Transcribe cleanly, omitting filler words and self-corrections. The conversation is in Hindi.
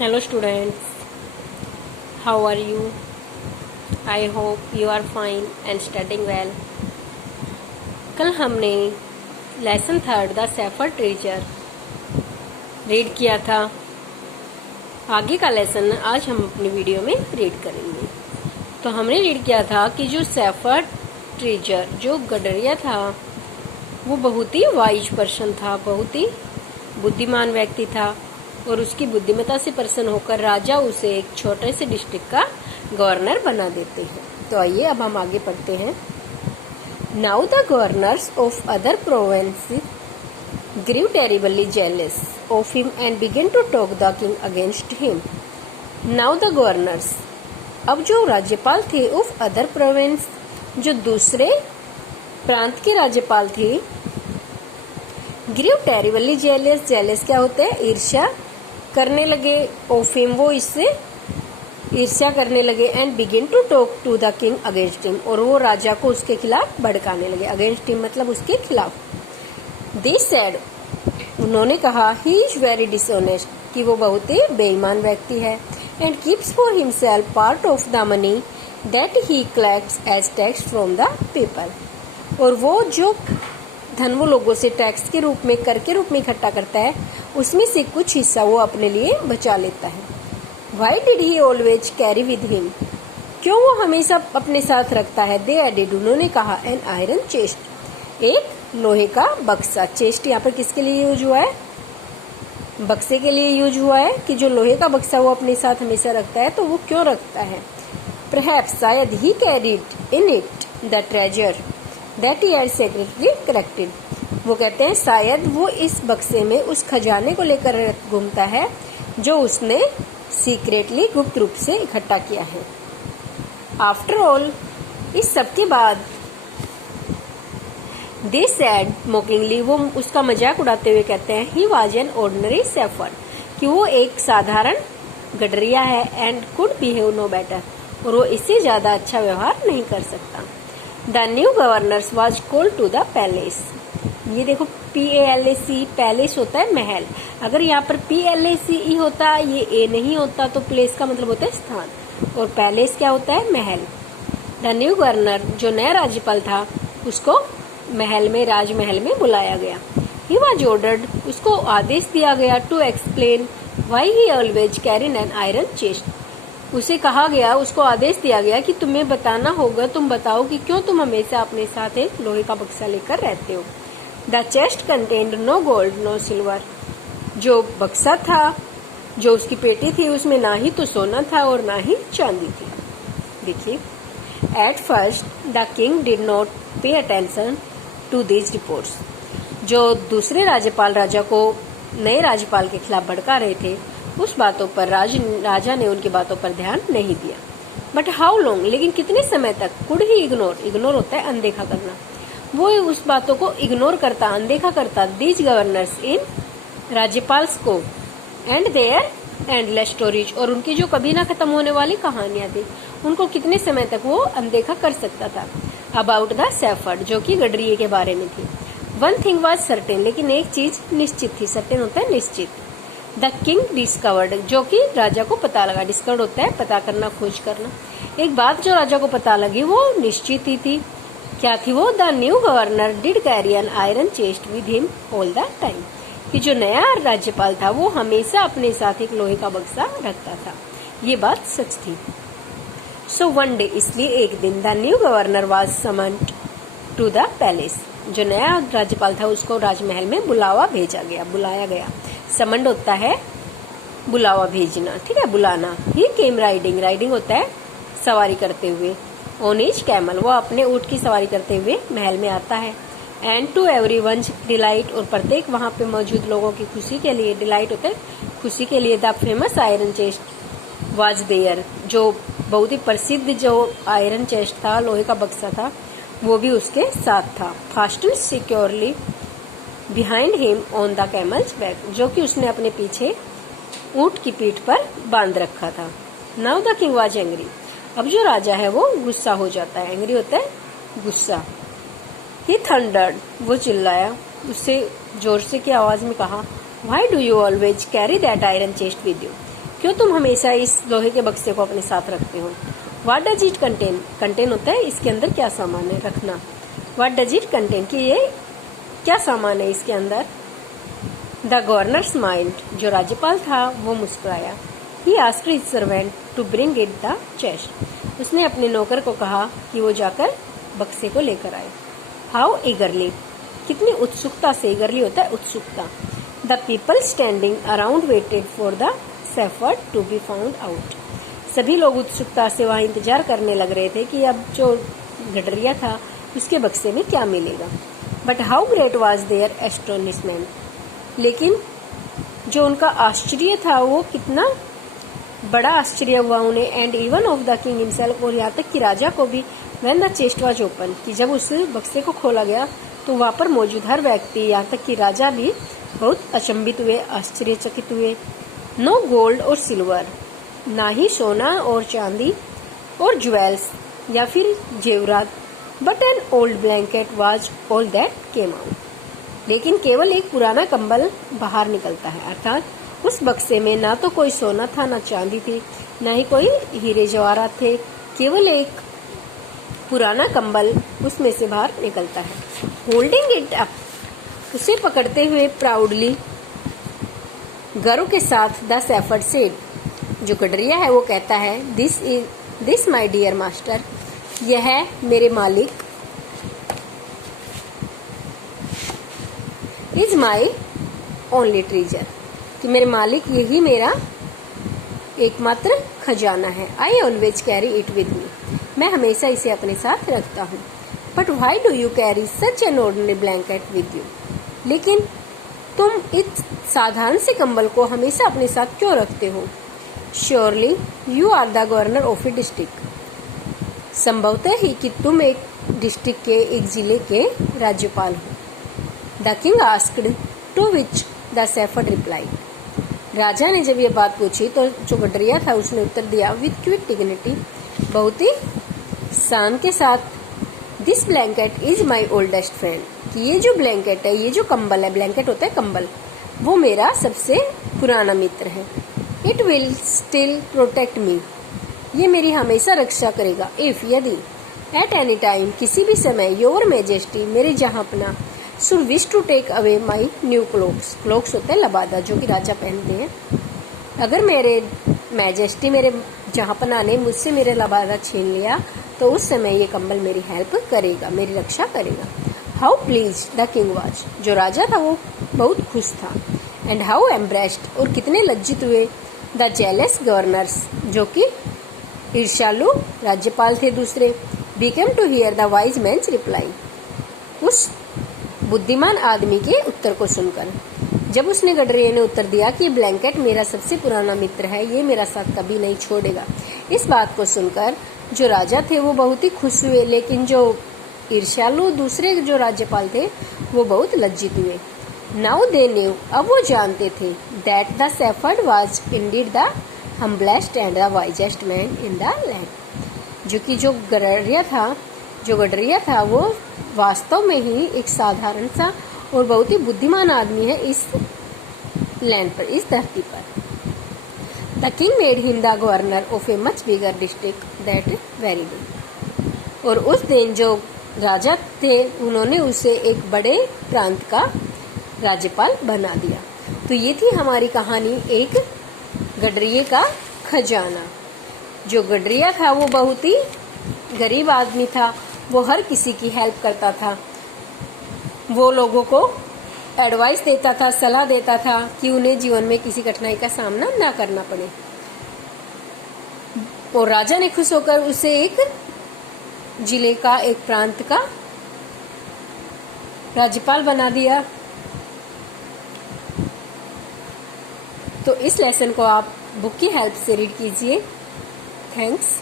Hello students, how are you? I hope you are fine and studying well. कल हमने lesson third the shepherd treasure read किया था। आगे का लेसन आज हम अपनी वीडियो में रीड करेंगे। तो हमने रीड किया था कि जो सेफर्ड ट्रेजर जो गडरिया था वो बहुत ही वाइज पर्सन था, बहुत ही बुद्धिमान व्यक्ति था और उसकी बुद्धिमत्ता से प्रसन्न होकर राजा उसे एक छोटे से डिस्ट्रिक्ट का गवर्नर बना देते हैं। तो आइए अब हम आगे पढ़ते हैं। Now the governors of other provinces grieve terribly jealous of him and began to talk the king against him. Now the governors, अब जो राज्यपाल थे ऑफ अदर प्रोविंस, जो दूसरे प्रांत के राज्यपाल थे, ग्रीव टेरिबली जेलस, जेलस क्या होता है? ईर्ष्या करने लगे। ऑफ हिम, वो इससे ईर्ष्या करने लगे। And begin to talk to the king against him, और वो राजा को उसके खिलाफ भड़काने लगे। अगेंस्ट हिम मतलब उसके खिलाफ। दे सेड, उन्होंने कहा, ही इज वेरी डिसऑनेस्ट, कि वो बहुत ही बेईमान व्यक्ति है। And keeps for himself part of the money that he collects as tax from the people, और वो जो धन वो लोगों से टैक्स के रूप में, कर के रूप में इकट्ठा करता है, उसमें से कुछ हिस्सा वो अपने लिए बचा लेता है। Why did he always carry with him? क्यों वो हमेशा अपने साथ रखता है? They added, उन्होंने कहा, an iron chest, एक लोहे का बक्सा। चेस्ट यहाँ पर किसके लिए यूज हुआ है? बक्से के लिए यूज हुआ है, कि जो लोहे का बक्सा वो अपने साथ हमेशा रखता है। तो वो क्यों रखता है? Perhaps, शायद, he carried in it the treasure that he had secretly collected. वो कहते हैं शायद वो इस बक्से में उस खजाने को लेकर घूमता है जो उसने सीक्रेटली, गुप्त रूप से इकट्ठा किया है। आफ्टर ऑल, इस सब के बाद, दे सैड मोकिंगली, वो उसका मजाक उड़ाते हुए कहते हैं, he was an ordinary shepherd, कि वो एक साधारण गडरिया है। And could behave no better, और वो इससे ज्यादा अच्छा व्यवहार नहीं कर सकता। The new governors was called to the palace. ये देखो, PALAC, पैलेस होता है महल। अगर यहाँ पर PLACE होता, ये A नहीं होता, तो प्लेस का मतलब होता है स्थान, और पैलेस क्या होता है? महल। द न्यू गवर्नर, जो नया राज्यपाल था, उसको महल में, राजमहल में बुलाया गया। ही वॉज ऑर्डर्ड, उसको आदेश दिया गया, to explain why he always carrying an iron chest. उसे कहा गया, उसको आदेश दिया गया कि तुम्हें बताना होगा, तुम बताओ कि क्यों तुम हमेशा अपने साथ एक लोहे का बक्सा लेकर रहते हो। The chest contained no gold no silver, जो बक्सा था, जो उसकी पेटी थी, उसमें ना ही तो सोना था और ना ही चांदी थी। देखिए, at first the king did not pay attention to these reports. जो दूसरे राज्यपाल राजा को नए राज्यपाल के खिलाफ भड़का रहे थे, उस बातों पर राजा ने उनकी बातों पर ध्यान नहीं दिया। बट हाउ लॉन्ग, लेकिन कितने समय तक? कुड ही इग्नोर, इग्नोर होता है अनदेखा करना, वो उस बातों को इग्नोर करता, अनदेखा करता। दीज गवर्नर्स, इन राज्यपाल्स को, एंड देयर एंडलेस स्टोरीज, और उनकी जो कभी ना खत्म होने वाली कहानियां थी, उनको कितने समय तक वो अनदेखा कर सकता था। अबाउट द सेफर्ड, जो कि गडरिये के बारे में थी। वन थिंग वॉज सर्टेन, लेकिन एक चीज निश्चित थी। सर्टेन होता है निश्चित। द किंग डिस्कवर्ड, जो कि राजा को पता लगा। डिस्कवर्ड होता है पता करना, खोज करना। एक बात जो राजा को पता लगी वो निश्चित ही थी। क्या थी वो? The new governor did carry N iron chest with him all the time, कि जो नया राज्यपाल था वो हमेशा अपने साथ एक लोहे का बक्सा रखता था। ये बात सच थी। सो वन डे, इसलिए एक दिन, the new governor was summoned to the palace, जो नया राज्यपाल था उसको राजमहल में बुलाया गया। समन्ड होता है बुलावा, भेजना, ठीक है, बुलाना। ही केम राइडिंग, राइडिंग होता है सवारी करते हुए। ऑन हिज कैमल, वो अपने ऊंट की सवारी करते हुए महल में आता है। एंड टू एवरीवन्स डिलाइट, और प्रत्येक वहां पे मौजूद लोगों की खुशी के लिए, डिलाइट होता है खुशी के लिए, the famous iron chest was there, जो बहुत ही प्रसिद्ध जो आयरन चेस्ट था, लोहे का बक्सा था, वो भी उसके साथ था। Fastened securely behind him on the camel's back, जो कि उसने अपने पीछे ऊंट की पीठ पर बांध रखा था। Now the king was angry, अब जो राजा है वो गुस्सा हो जाता है। एंग्री होता है गुस्सा। ही थंडर्ड, वो चिल्लाया, उससे जोर से की आवाज में कहा, Why do you always carry that iron chest with you? क्यों तुम हमेशा इस लोहे के बक्से को अपने साथ रखते हो? What does it contain? Contain होता है इसके अंदर क्या सामान है, रखना। What does it contain? कि ये क्या सामान है इसके अंदर? The governor smiled. जो राज्यपाल था वो मुस्कुराया। He asked his servant to bring it the chest. उसने अपने नौकर को कहा कि वो जाकर बक्से को लेकर आए। How eagerly, कितनी उत्सुकता से, eagerly होता है उत्सुकता। The people standing around waited for the sapphire to be found out. सभी लोग उत्सुकता से वहाँ इंतजार करने लग रहे थे कि अब जो गडरिया था उसके बक्से में क्या मिलेगा। But how great was their astonishment. लेकिन जो उनका आश्चर्य था वो कितना बड़ा आश्चर्य हुआ उन्हें। And even of the king himself, और यहाँ तक कि राजा को भी। When the chest was open, कि जब उस बक्से को खोला गया तो वहाँ पर मौजूद हर व्यक्ति, यहाँ तक कि राजा भी बहुत अचंभित हुए, आश्चर्यचकित हुए। नो गोल्ड और सिल्वर, ना ही सोना और चांदी और ज्वेल्स या फिर जेवरात, but an old blanket was all that came out. लेकिन केवल एक पुराना कंबल बाहर निकलता है, अर्थात उस बक्से में ना तो कोई सोना था, ना चांदी थी, ना ही कोई हीरे जवाहरात थे, केवल एक पुराना कंबल उसमें से बाहर निकलता है। होल्डिंग इट अप, उसे पकड़ते हुए प्राउडली, गर्व के साथ, द सैफर्ड सेड, जो गडरिया है वो कहता है, दिस माय डियर मास्टर, यह है मेरे मालिक, इज माई ओनली ट्रेजर, कि मेरे मालिक यही मेरा एकमात्र खजाना है। I always carry it with me, मैं हमेशा इसे अपने साथ रखता हूँ। But why do you carry such an ordinary blanket with you, लेकिन तुम इस साधारण से कंबल को हमेशा अपने साथ क्यों रखते हो? Surely you are the governor of a district, संभवतः ही कि तुम एक डिस्ट्रिक्ट के, एक जिले के राज्यपाल हो। The king asked, to which the shepherd replied, राजा ने जब ये बात पूछी तो जो गडरिया था उसने उत्तर दिया विथ क्विक डिग्निटी, बहुत ही शान के साथ, this blanket is my oldest friend, कि ये जो ब्लैंकेट है, ये जो कंबल है, ब्लैंकेट होता है कंबल, वो मेरा सबसे पुराना मित्र है। It will still protect me, ये मेरी हमेशा रक्षा करेगा। इफ, यदि, एट एनी टाइम, किसी भी समय, योर मैजेस्टी, मेरे जहाँपना, should wish to take away my new cloaks, cloaks होते हैं लबादा जो कि राजा पहनते हैं, अगर मेरे मैजेस्टी, मेरे जहाँपना ने मुझसे मेरे लबादा छीन लिया तो उस समय ये कंबल मेरी हेल्प करेगा, मेरी रक्षा करेगा। How please the king was, जो राजा था वो बहुत खुश था। एंड हाउ एम्ब्रेस्ड, और कितने लज्जित हुए, द जेलस गवर्नर्स, जो कि ईर्ष्यालु राज्यपाल थे दूसरे, became to hear the wise man's reply, उस बुद्धिमान आदमी के उत्तर को सुनकर। जब उसने गडरिया ने उत्तर दिया कि ब्लैंकेट मेरा सबसे पुराना मित्र है, ये मेरा साथ कभी नहीं छोड़ेगा, इस बात को सुनकर जो राजा थे वो बहुत ही खुश हुए, लेकिन जो ईर्ष्यालु दूसरे जो राज्यपाल थे वो बहुत लज्जित हुए। नाउ दे न्यू, अब वो जानते थे, that the Safford was Indeed the humblest and the wisest man in the land, जो कि जो गडरिया था वो वास्तव में ही एक साधारण सा और बहुत ही बुद्धिमान आदमी है इस लैंड पर, इस धरती पर। The king made him the governor of a much bigger district that very day, और उस दिन जो राजा थे उन्होंने उसे एक बड़े प्रांत का राज्यपाल बना दिया। तो ये थी हमारी कहानी, एक गडरिये का खजाना। जो गडरिया था वो बहुत ही गरीब आदमी था, वो हर किसी की हेल्प करता था, वो लोगों को एडवाइस देता था, सलाह देता था कि उन्हें जीवन में किसी कठिनाई का सामना ना करना पड़े। और राजा ने खुश होकर उसे एक जिले का, एक प्रांत का राज्यपाल बना दिया। तो इस लेसन को आप बुक की हेल्प से रीड कीजिए। थैंक्स।